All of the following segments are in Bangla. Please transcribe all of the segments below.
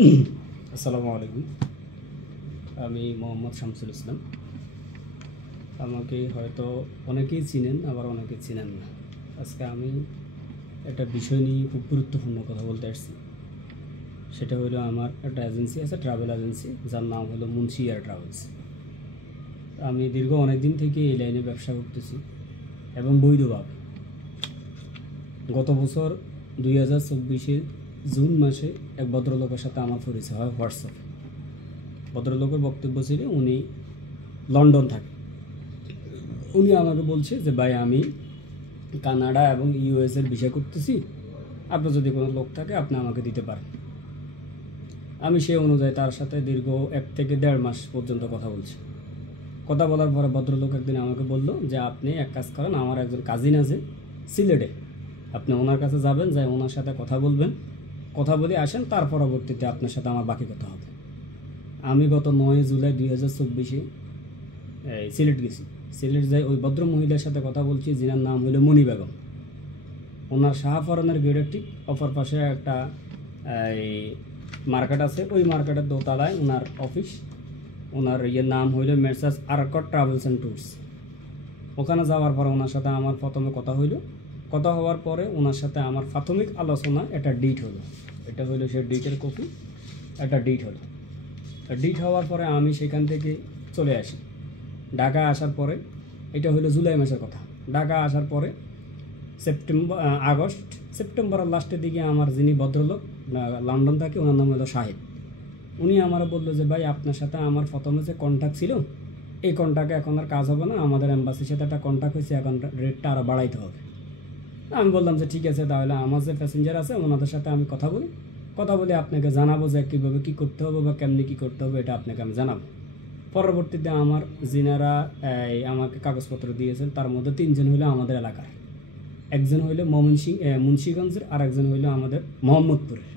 আসসালামু আলাইকুম। আমি মোহাম্মদ শামসুল ইসলাম। আমাকে হয়তো অনেকেই চিনেন, আবার অনেকে চিনেন না। আজকে আমি একটা বিষয় নিয়ে খুব গুরুত্বপূর্ণ কথা বলতে আসছি। সেটা হলো, আমার একটা এজেন্সি আছে, ট্রাভেল এজেন্সি, যার নাম হলো মুন্সি এয়ার ট্রাভেলস। আমি দীর্ঘ অনেক দিন থেকে এই লাইনে ব্যবসা করতেছি এবং বৈধভাবে। গত বছর 2024 জুন মাসে এক ভদ্রলোকের সাথে আমার পরিচয় হয় হোয়াটসঅ্যাপে। ভদ্রলোকের বক্তব্য ছিল উনি লন্ডন থাকে। উনি আমাকে বলছে যে ভাই, আমি কানাডা এবং ইউএসের ভিসা করতেছি, আপনার যদি কোনো লোক থাকে আপনি আমাকে দিতে পারেন। আমি সেই অনুযায়ী তার সাথে দীর্ঘ 1 থেকে 1.5 মাস পর্যন্ত কথা বলছি। কথা বলার পরে ভদ্রলোক একদিন আমাকে বলল যে আপনি এক কাজ করেন, আমার একজন কাজিন আছে সিলেটে, আপনি ওনার কাছে যাবেন, যাই ওনার সাথে কথা বলবেন, কথা বলে আসেন, তার পরবর্তীতে আপনার সাথে আমার বাকি কথা হবে। আমি গত 9 জুলাই 2024 সিলেট গেছি। সিলেট যাই ওই ভদ্র মহিলার সাথে কথা বলছি, যিনার নাম হলো মণি বেগম। ওনার শাহফরানের গেটের ঠিক অপর পাশে একটা মার্কেট আছে, ওই মার্কেটের দোতলায় ওনার অফিস। ওনার নাম হইল মেসার্স আরকট ট্রাভেলস অ্যান্ড ট্যুরস। ওখানে যাওয়ার পরে ওনার সাথে আমার প্রথমে কথা হইল। কথা হওয়ার পরে ওনার সাথে আমার প্রাথমিক আলোচনা একটা ডিট হলো। এটা হইলো সে ডিটের কপি, একটা ডিট হলো। ডিট হওয়ার পরে আমি সেখান থেকে চলে আসি ঢাকা। আসার পরে, এটা হলো জুলাই মাসের কথা, ঢাকা আসার পরে সেপ্টেম্বরের লাস্টের দিকে আমার যিনি ভদ্রলোক লন্ডন থাকে, ওনার নাম হলো সাহেব। উনি আমার বললো যে ভাই, আপনার সাথে আমার প্রথমে যে কন্ট্যাক্ট ছিল, এই কন্ট্যাক্টে এখন আর কাজ হবে না, আমাদের এম্বাসির সাথে একটা কন্ট্যাক্ট হয়েছে, এখন রেটটা আরও বাড়াইতে হবে। আমি বললাম যে ঠিক আছে, তাহলে আমার যে প্যাসেঞ্জার আছে ওনাদের সাথে আমি কথা বলি আপনাকে জানাবো যে কীভাবে কী করতে হবে বা কেমনি কী করতে হবে, এটা আপনাকে আমি জানাবো। পরবর্তীতে আমার যিনারা আমাকে কাগজপত্র দিয়েছেন, তার মধ্যে 3 জন হইলো আমাদের এলাকার, একজন হইলো মুন্সিগঞ্জের, আর একজন হইলো আমাদের মোহাম্মদপুরের।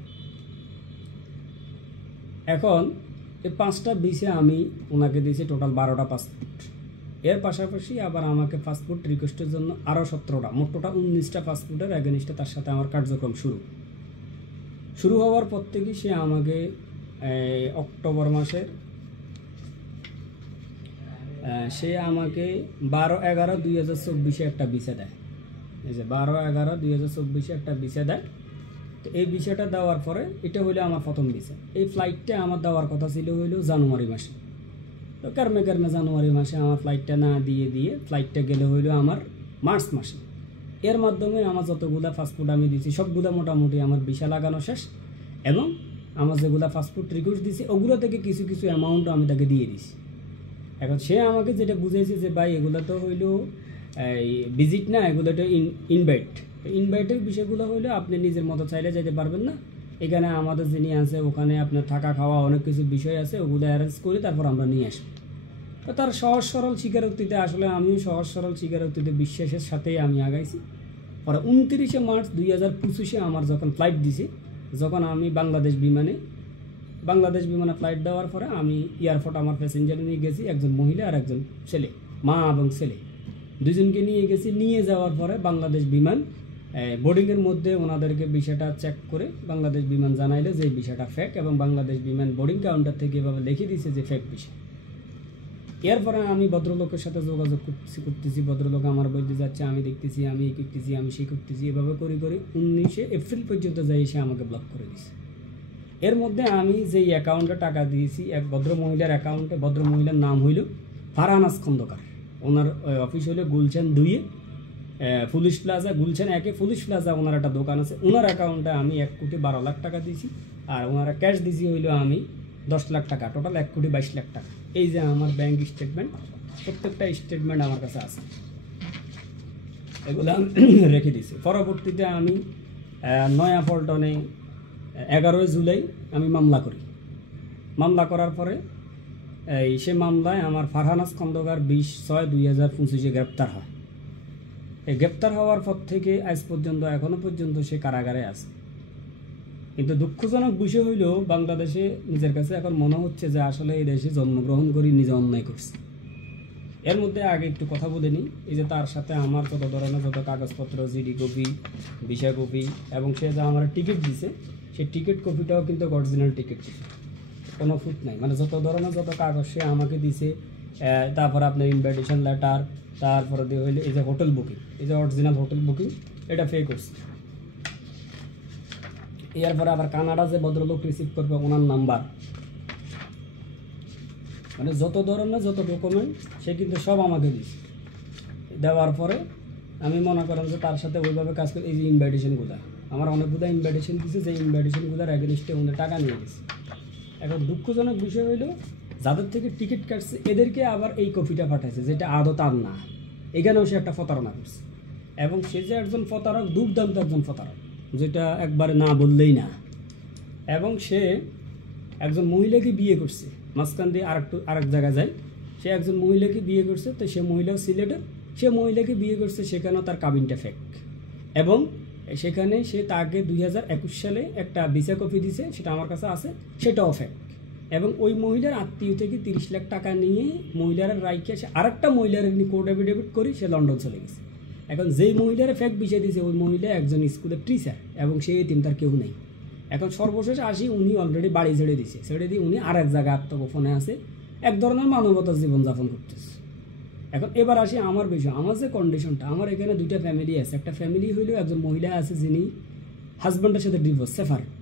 এখন এই 5টা ভিসা আমি ওনাকে দিয়েছি, টোটাল 12টা পাসপোর্ট। এর পাশাপাশি আবার আমাকে পাসপোর্ট রিকোয়েস্টের জন্য আরও 17টা, মোট টোটাল 19টা পাসপোর্টের এগেনিস্টে তার সাথে আমার কার্যক্রম শুরু হওয়ার পর থেকে সে আমাকে অক্টোবর মাসের সে আমাকে 12/11/2024 একটা ভিসা দেয়। এই যে 12/11/2024 একটা ভিসা দেয়। তো এই ভিসাটা দেওয়ার পরে, এটা হইলো আমার প্রথম ভিসা। এই ফ্লাইটটা আমার দেওয়ার কথা ছিল হইলো জানুয়ারি মাসে। তো কারমে জানুয়ারি মাসে আমার ফ্লাইটটা না দিয়ে ফ্লাইটটা গেলে হইলো আমার মার্চ মাসে। এর মাধ্যমে আমার যতগুলা পাসপোর্ট আমি দিয়েছি সবগুলা মোটামুটি আমার ভিসা লাগানো শেষ, এবং আমার যেগুলা পাসপোর্ট রিকোয়েস্ট দিয়েছি ওগুলো থেকে কিছু কিছু অ্যামাউন্ট আমি তাকে দিয়ে দিছি। এখন সে আমাকে যেটা বুঝাইছে যে ভাই, এগুলো তো হইলো ভিজিট না, এগুলো তো ইনভাইটের বিষয়গুলো হইলো আপনি নিজের মতো চাইলে যেতে পারবেন না, এখানে আমাদের যিনি আছে ওখানে আপনার থাকা খাওয়া অনেক কিছু বিষয় আছে, ওগুলো অ্যারেঞ্জ করি, তারপর আমরা নিয়ে আসবো। তো তার সহজ সরল স্বীকারোক্তিতে আসলে আমিও সহজ সরল স্বীকারোক্তিতে বিশ্বাসের সাথেই আমি আগাইছি। পরে 29 মার্চ 2025 আমার যখন ফ্লাইট দিছি, যখন আমি বাংলাদেশ বিমানে ফ্লাইট দেওয়ার পরে আমি এয়ারপোর্ট আমার প্যাসেঞ্জার নিয়ে গেছি, একজন মহিলা আর একজন ছেলে, মা এবং ছেলে, দুজনকে নিয়ে গেছি। নিয়ে যাওয়ার পরে বাংলাদেশ বিমান বোর্ডিংয়ের মধ্যে ওনাদেরকে বিষয়টা চেক করে বাংলাদেশ বিমান জানাইলে যে বিষয়টা ফেক, এবং বাংলাদেশ বিমান বোর্ডিং কাউন্টার থেকে এভাবে লিখে দিয়েছে যে ফেক বিষয়। এরপরে আমি ভদ্রলোকের সাথে যোগাযোগ করতেছি, ভদ্রলোক আমার বলতে যাচ্ছে, আমি দেখতেছি, আমি এই করতেছি, আমি সেই করতেছি, এভাবে করে 19 এপ্রিল পর্যন্ত যাই এসে আমাকে ব্লক করে দিয়েছে। এর মধ্যে আমি যেই অ্যাকাউন্টে টাকা দিয়েছি, এক ভদ্রমহিলার অ্যাকাউন্টে, ভদ্রমহিলার নাম হইল ফারহানাজ খন্দকার। ওনার অফিস হইল Gulshan 2 police plaza, Gulshan 1 police plaza ওনার একটা দোকান আছে। ওনার অ্যাকাউন্টে আমি 1,12,00,000 টাকা দিয়েছি, আর ওনারা ক্যাশ দিয়েছি হইল আমি 10 লাখ টাকা, টোটাল 1,22,00,000 টাকা। এই যে আমার ব্যাংক স্টেটমেন্ট, প্রত্যেকটা স্টেটমেন্ট আমার কাছে আছে, এগুলো রেখে দিয়েছি। পরবর্তীতে আমি নয়াপল্টনে 11 জুলাই আমি মামলা করি। মামলা করার পরে সে মামলায় আমার ফারহানাজ খন্দকার 20/6/2025 গ্রেপ্তার হয়। এই গ্রেপ্তার হওয়ার পর থেকে আজ পর্যন্ত, এখনো পর্যন্ত সে কারাগারে আছে। কিন্তু দুঃখজনক বিষয় হইল, বাংলাদেশে নিজের কাছে এখন মনে হচ্ছে যে আসলে এই দেশে জন্মগ্রহণ করি নিজে অন্যায় করছে। এর মধ্যে আগে একটু কথা বলে নিই, এই যে তার সাথে আমার যত ধরনের যত কাগজপত্র, জিডি কপি, ভিসা কপি, এবং সে যা আমার টিকিট দিছে, সেই টিকিট কপিটাও কিন্তু অরিজিনাল টিকিট ছিল, কোনো ফুট নাই, মানে যত ধরনের যত কাগজ সে আমাকে দিছে, তারপরে আপনার ইনভাইটেশন লেটার, তারপরে দিয়ে হইলে এই যে হোটেল বুকিং, এই যে অরিজিনাল হোটেল বুকিং এটা পে করছে। এরপরে আবার কানাডা যে ভদ্রলোক রিসিভ করবে ওনার নাম্বার, মানে যত ধরনের যত ডকুমেন্ট সে কিন্তু সব আমাকে দিচ্ছে। দেওয়ার পরে আমি মনে করেন যে তার সাথে ওইভাবে কাজ করি। এই যে ইনভাইটেশনগুলো আমার অনেকগুলো ইনভাইটেশন দিচ্ছে, যে ইনভাইটেশনগুলোর এগেনস্টে ওদের টাকা নিয়ে গেছে। এখন দুঃখজনক বিষয় হইল যাদের থেকে টিকিট কাটছে এদেরকে আবার এই কপিটা পাঠাইছে, যেটা আদৌ তার না। এখানেও সে একটা প্রতারণা করছে, এবং সে যে একজন প্রতারক, দুর্দান্ত একজন প্রতারক, যেটা একবারে না বললেই না। এবং সে একজন মহিলাকে বিয়ে করছে, মাঝখান দিয়ে আরেক জায়গায় যায়, সে একজন মহিলাকে বিয়ে করছে। তো সে মহিলাও সিলেটের, সে মহিলাকে বিয়ে করছে, সেখানেও তার কাবিনটা ফেক। এবং সেখানে সে তাকে 2021 সালে একটা ভিসা কপি দিছে, সেটা আমার কাছে আছে, সেটাও ফেক। এবং ওই মহিলার আত্মীয় থেকে 30 লাখ টাকা নিয়ে মহিলার রাইকে সে আরেকটা মহিলার কোর্ট অ্যাফিডেভিট করে সে লন্ডন চলে গেছে। এখন যেই মহিলার ফেক ভিসা দিয়েছে ওই মহিলা একজন স্কুলের টিচার, এবং সেই এতিম, তার কেউ নেই। এখন সর্বশেষ আসি উনি অলরেডি বাড়ি ছেড়ে দিছে, ছেড়ে দিয়ে উনি আরেক জায়গায় আত্মগোপনে আছে, এক ধরনের মানবতার জীবনযাপন করতেছে। এখন এবার আসি আমার বিষয়, আমার যে কন্ডিশনটা, আমার এখানে দুইটা ফ্যামিলি আছে। একটা ফ্যামিলি হইলেও একজন মহিলা আছে যিনি হাজব্যান্ডের সাথে ডিভোর্স, সেপারেট।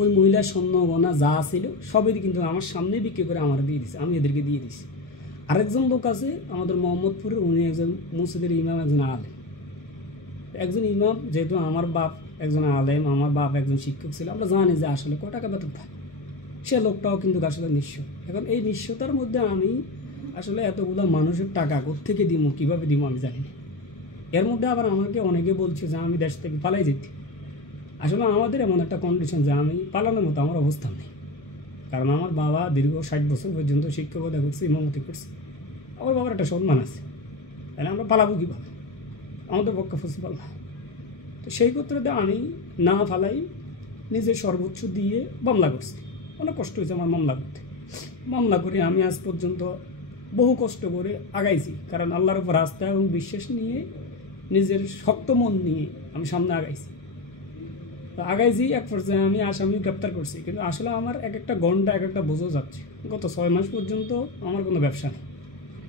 ওই মহিলার স্বর্ণ গয়না যা ছিল সবই কিন্তু আমার সামনে বিক্রি করে আমার দিয়ে দিছে, আমি এদেরকে দিয়ে দিছি। আরেকজন লোক আছে আমাদের মোহাম্মদপুরে, উনি একজন মসজিদের ইমাম, একজন আলেম। একজন ইমাম, যেহেতু আমার বাপ একজন আলেম, আমার বাপ একজন শিক্ষক ছিল, আমরা জানি যে আসলে কত টাকা বেতন পায়। সে লোকটাও কিন্তু আসলে নিঃস্ব। এখন এই নিঃস্বতার মধ্যে আমি আসলে এতগুলো মানুষের টাকা কোত্থেকে দিব, কীভাবে দিব আমি জানি না। এর মধ্যে আবার আমাকে অনেকে বলছে যে আমি দেশ থেকে পালাই যেতে। আসলে আমাদের এমন একটা কন্ডিশন যে আমি পালানোর মতো আমার অবস্থান নেই, কারণ আমার বাবা দীর্ঘ 60 বছর পর্যন্ত শিক্ষকতা করছে, ইমামতি করছে, আমার বাবার একটা সম্মান আছে, তাহলে আমরা পালাবো কীভাবে, আমাদের পক্ষে পসিবল না। তো সেই ক্ষেত্রে আমি না ফালাই নিজের সর্বোচ্চ দিয়ে মামলা করছি। অনেক কষ্ট হয়েছে আমার মামলা করতে। মামলা করে আমি আজ পর্যন্ত বহু কষ্ট করে আগাইছি, কারণ আল্লাহর উপর আস্থা এবং বিশ্বাস নিয়ে, নিজের শক্ত মন নিয়ে আমি সামনে আগাইছি। তো আগাইছি, এক পর্যায়ে আমি আসামি গ্রেপ্তার করছি, কিন্তু আসলে আমার এক একটা ঘন্টা এক একটা বোঝা যাচ্ছে। গত 6 মাস পর্যন্ত আমার কোনো ব্যবসা নেই,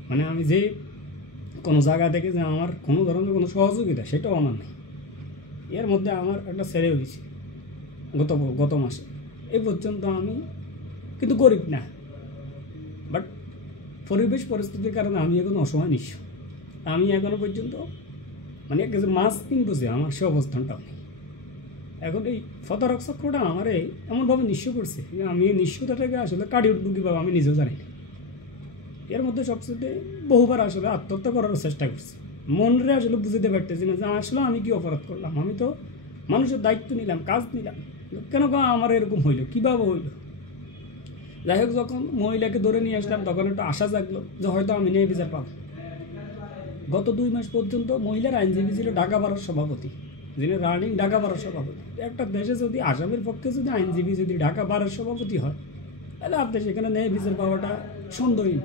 মানে আমি যে কোনো জায়গা থেকে যে আমার কোনো ধরনের কোনো সহযোগিতা সেটাও আমার নেই। এর মধ্যে আমার একটা ছেড়ে হয়েছে গত মাসে। এই পর্যন্ত আমি কিন্তু গরিব না, বাট পরিবেশ পরিস্থিতির কারণে আমি এখন অসহায় নিঃস্ব। আমি এখনো পর্যন্ত মানে এক কেজি মাছ কিনবো যে আমার সে অবস্থানটাও নেই। এখন এই প্রতারক চক্রটা আমার এমনভাবে নিঃস্ব করছে যে আমি এই নিঃস্বতাটাকে আসলে কাটিয়ে উঠবো কীভাবে আমি নিজেও জানি না। এর মধ্যে সবচেয়ে বহুবার আসলে আত্মহত্যা করার চেষ্টা করছি, মনরে আসলে বুঝতে পারতেছি না যে আসলে আমি কি অপরাধ করলাম। আমি তো মানুষের দায়িত্ব নিলাম, কাজ নিলাম, কেন আমার এরকম হইলো, কীভাবে হইলো। যাই হোক, যখন মহিলাকে ধরে নিয়ে আসলাম তখন একটু আশা জাগলো যে হয়তো আমি ন্যায় বিচার পাবো। গত 2 মাস পর্যন্ত মহিলার আইনজীবী ছিল ঢাকা বারের সভাপতি, যিনি রানিং ঢাকা বারের সভাপতি। একটা দেশে যদি আসামের পক্ষে যদি আইনজীবী যদি ঢাকা বারের সভাপতি হয়, তাহলে আপনি সেখানে ন্যায় বিচার পাওয়াটা সন্দেহহীন।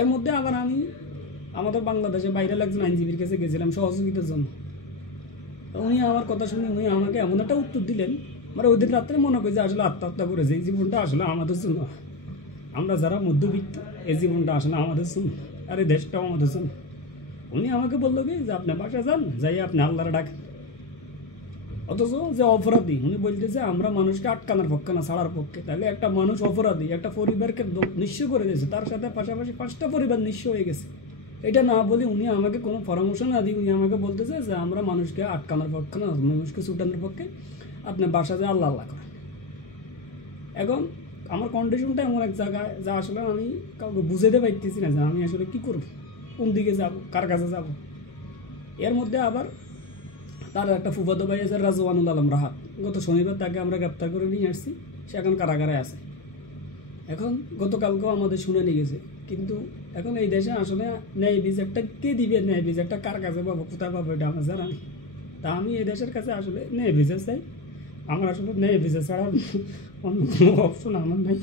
এর মধ্যে আবার আমি আমাদের বাংলাদেশে বাইরের একজন আইনজীবীর কাছে গেছিলাম সহযোগিতার জন্য। উনি আমার কথা শুনে উনি আমাকে এমন একটা উত্তর দিলেন, মানে ওই দিন রাত্রে মনে করি যে আসলে আত্মহত্যা করেছে। এই জীবনটা আসলে আমাদের জন্য, আমরা যারা মধ্যবিত্ত, এই জীবনটা আসলে আমাদের জন্য, আর এই দেশটাও আমাদের জন্য। উনি আমাকে বললো কি যে আপনি বাসা যান, যাই আপনি আল্লাহরে ডাকেন। অথচ যে অপরাধী, উনি বলতেছে আমরা মানুষকে আটকানোর পক্ষে না, ছাড়ার পক্ষে। তাহলে একটা মানুষ অপরাধী, একটা পরিবারকে নিঃস্ব করে দিয়েছে, তার সাথে পাশাপাশি 5টা পরিবার নিঃস্ব হয়ে গেছে। এটা না বলে উনি আমাকে কোনো পরামর্শ না দিয়ে উনি আমাকে বলতেছে যে আমরা মানুষকে আটকানোর পক্ষে না, মানুষকে ছুটানোর পক্ষে, আপনি বাসা যে আল্লাহ আল্লাহ করেন। এখন আমার কন্ডিশনটা এমন এক জায়গায় যা আসলে আমি কাউকে বুঝাতে পারতেছি না যে আমি আসলে কী করব, কোন দিকে যাব, কার কাছে যাব। এর মধ্যে আবার তার একটা ফুফাতো ভাই আছে রাজওয়ানুল আলম রাহাত, গত শনিবার তাকে আমরা গ্রেপ্তার করে নিয়ে আসছি, সে এখন কারাগারে আছে। এখন গতকালকেও আমাদের শুনানি গেছে, কিন্তু এখন এই দেশে আসলে ন্যায় বিচারটা কে দিবে, ন্যায় বিচারটা কার কাছে পাবো, কোথায় পাবো, এটা আমরা জানা নেই। তা আমি এই দেশের কাছে আসলে ন্যায় বিচার চাই। আমার আসলে ন্যায় বিচার ছাড়া অন্য কোনো অপশন আমার নাই।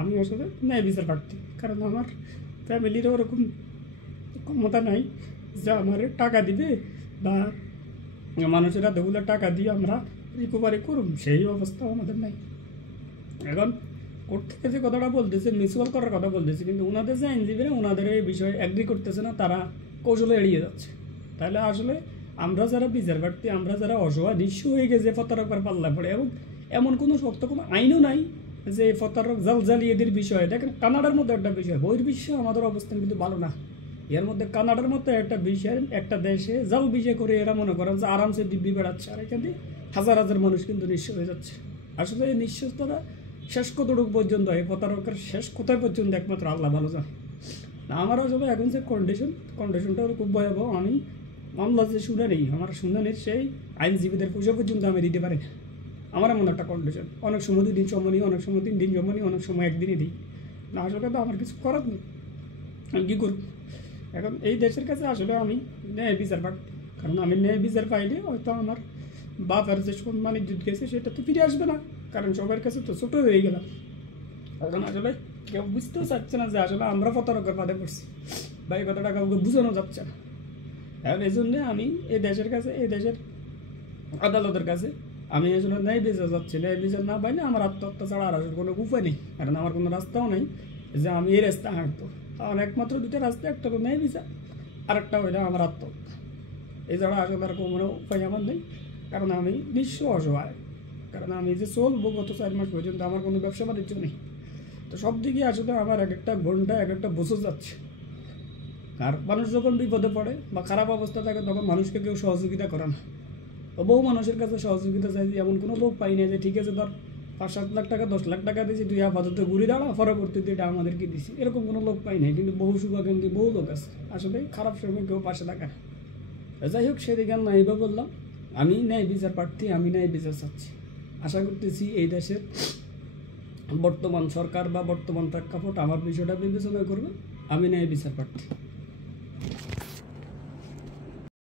আমি আসলে ন্যায় বিচার প্রার্থী, কারণ আমার ফ্যামিলিরও ওরকম ক্ষমতা নাই যে আমার টাকা দিবে বা মানুষেরা দেগুলো টাকা দিয়ে আমরা রিকভারি করুন, সেই অবস্থা আমাদের নাই। এখন কোর্ট থেকে যে কথাটা বলতেছে মিউচুয়াল করার কথা বলতেছে, কিন্তু ওনাদের যে আইনজীবীরা ওনাদের এই বিষয়ে অ্যাগ্রি করতেছে না, তারা কৌশলে এড়িয়ে যাচ্ছে। তাহলে আসলে আমরা যারা বিচার প্রার্থী, আমরা যারা অসহায় নিঃস্ব হয়ে গেছে প্রতারকের পাল্লা পড়ে, এবং এমন কোনো শক্ত কোনো আইনও নাই যে প্রতারক জালজালিয়েদের বিষয়ে। দেখেন কানাডার মধ্যে একটা বিষয়, বহির্বিশ্বে আমাদের অবস্থান কিন্তু ভালো না। এর মধ্যে কানাডার মতো একটা বিষয়, একটা দেশে জাল বিষয় করে এরা মনে করেন যে আরামসে দিব্যি বেড়াচ্ছে, আর এখানে হাজার হাজার মানুষ কিন্তু নিঃস্ব হয়ে যাচ্ছে। আসলে এই নিঃস্বতাটা শেষ কতটুকু পর্যন্ত হয়, প্রতারকের শেষ কোথায় পর্যন্ত একমাত্র আল্লাহ ভালো জানে। না আমার আসলে এখন যে কন্ডিশনটা খুব ভয়াবহ। আমি মামলা যে শুনানি, আমার শুনানির সেই আইনজীবীদের পয়সা পর্যন্ত আমি দিতে পারি না। আমার এমন একটা কন্ডিশন, অনেক সময় 2 দিন সময় নিই, অনেক সময় 3 দিন সময় নিই, অনেক সময় 1 দিনই দিই। না আসলে তো আমার কিছু করার নেই, আমি কী করব? এখন এই দেশের কাছে আসলে আমি ন্যায় বিচার পাই, কারণ আমি ন্যায় বিচার পাইলে হয়তো আমার বাপের যে সম্মান ইজ্জত গেছে সেটা তো ফিরে আসবে না, কারণ সবার কাছে তো ছোটো হয়ে গেলাম। এখন আসলে কেউ বুঝতেও চাচ্ছে না যে আসলে আমরা প্রতারকের ফাঁদে পড়ছি, বা এই কথাটা কাউকে বোঝানো যাচ্ছে না। এখন এই জন্যে আমি এই দেশের কাছে, এই দেশের আদালতের কাছে আমি আসলে ন্যায় বিচার যাচ্ছি। ন্যায় বিচার না পাইলে আমার আত্মহত্যা ছাড়া আর আসলে কোনো উপায় নেই, কারণ আমার কোনো রাস্তাও নেই যে আমি এই রাস্তা হাঁটবো। আমার একমাত্র 2টা রাস্তা, একটা তো ন্যায় বিচার, আর একটা হইলে আমার আত্মহত্যা। এছাড়া আসলে আর কোনো উপায় আমার নেই, কারণ আমি নিঃস্ব অসহায়। কারণ আমি যে চলবো গত 4 মাস পর্যন্ত আমার কোনো ব্যবসা বাণিজ্য নেই। তো সব দিকে আসলে আমার এক একটা ঘন্টা এক একটা বছর যাচ্ছে। আর মানুষ যখন বিপদে পড়ে বা খারাপ অবস্থা থাকে, তখন মানুষকে কেউ সহযোগিতা করে না। তো বহু মানুষের কাছে সহযোগিতা চাইছি, এমন কোনো লোক পাই না যে ঠিক আছে ধর 5-7 লাখ টাকা 10 লাখ টাকা দিয়েছি, তুই আপাতত ঘুরে দাঁড়া, পরবর্তীতে এটা আমাদেরকে দিছি, এরকম কোনো লোক পাই নাই। কিন্তু বহু শুভাকাঙ্ক্ষী বহু লোক আছে, আসলে খারাপ সময় কেউ পাশে থাকে না। যাই হোক, সেদিকে না এইভাবে বললাম, আমি ন্যায় বিচার প্রার্থী, আমি ন্যায় বিচার চাচ্ছি। আশা করতেছি এই দেশের বর্তমান সরকার বা বর্তমান প্রেক্ষাপট আমার বিষয়টা বিবেচনা করবে। আমি ন্যায় বিচার প্রার্থী।